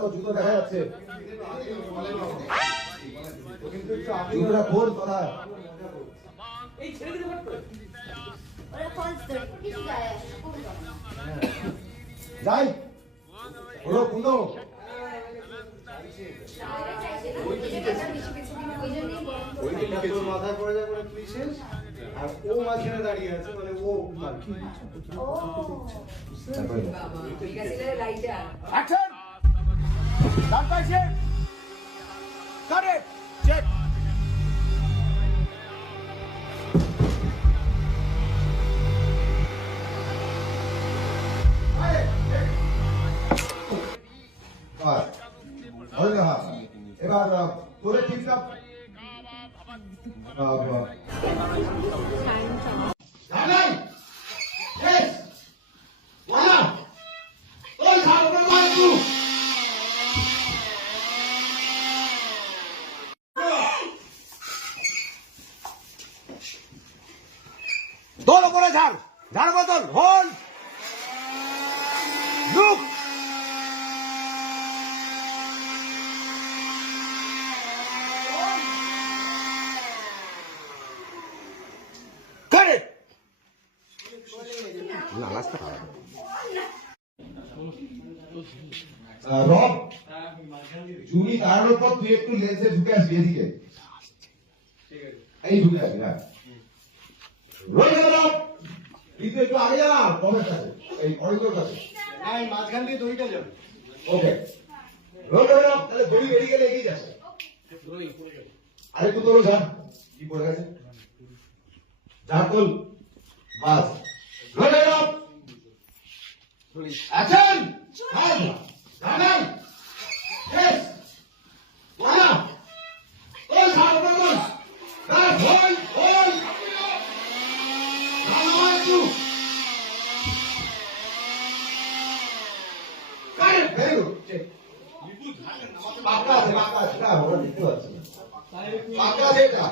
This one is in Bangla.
তো জুতো দেখা যাচ্ছে। জুতোটা খোল কোথায়? এই ছেড়ে দিতে পারতো? ওরা ফলস ধরে কিছু যায় আসে যাই হলো কুলো মাথায় পড়ে যায় বলে তুই শেষ আর ও মাঝখানে দাঁড়িয়ে আছে মানে ও কি অ্যাকশন স্টার্ট বাই চেক কাট ইট চেক এবার তোরে ঠিকঠাক দোল করে ঝাড় ঝাড় বদল হোল্ড লুক কাট ইট না লাস্টটা রব জুনি দাঁড়ানোর পর তুই একটু লেন্সে ঢুকে আসবি এদিকে এই ঢুকে আসবি হ্যাঁ রব কিন্তু একটু আগে যা কমের কাছে এই অরিকোর কাছে হ্যাঁ মাঝখান দিয়ে দড়িটা যাবে ওকে রব তাহলে দড়ি বেরিয়ে গেলে এগিয়ে যাচ্ছে আরেকটু তোলো যা কি পড়ে গেছে যা তোল বাস রব অ্যাকশন গান Yes! Voilà! All hard work! That's hold! Hold! Now I do! Got it! Very good! Check. Baka আছে, না, ওরা দেখতে পাচ্ছি না। Baka আছে এটা।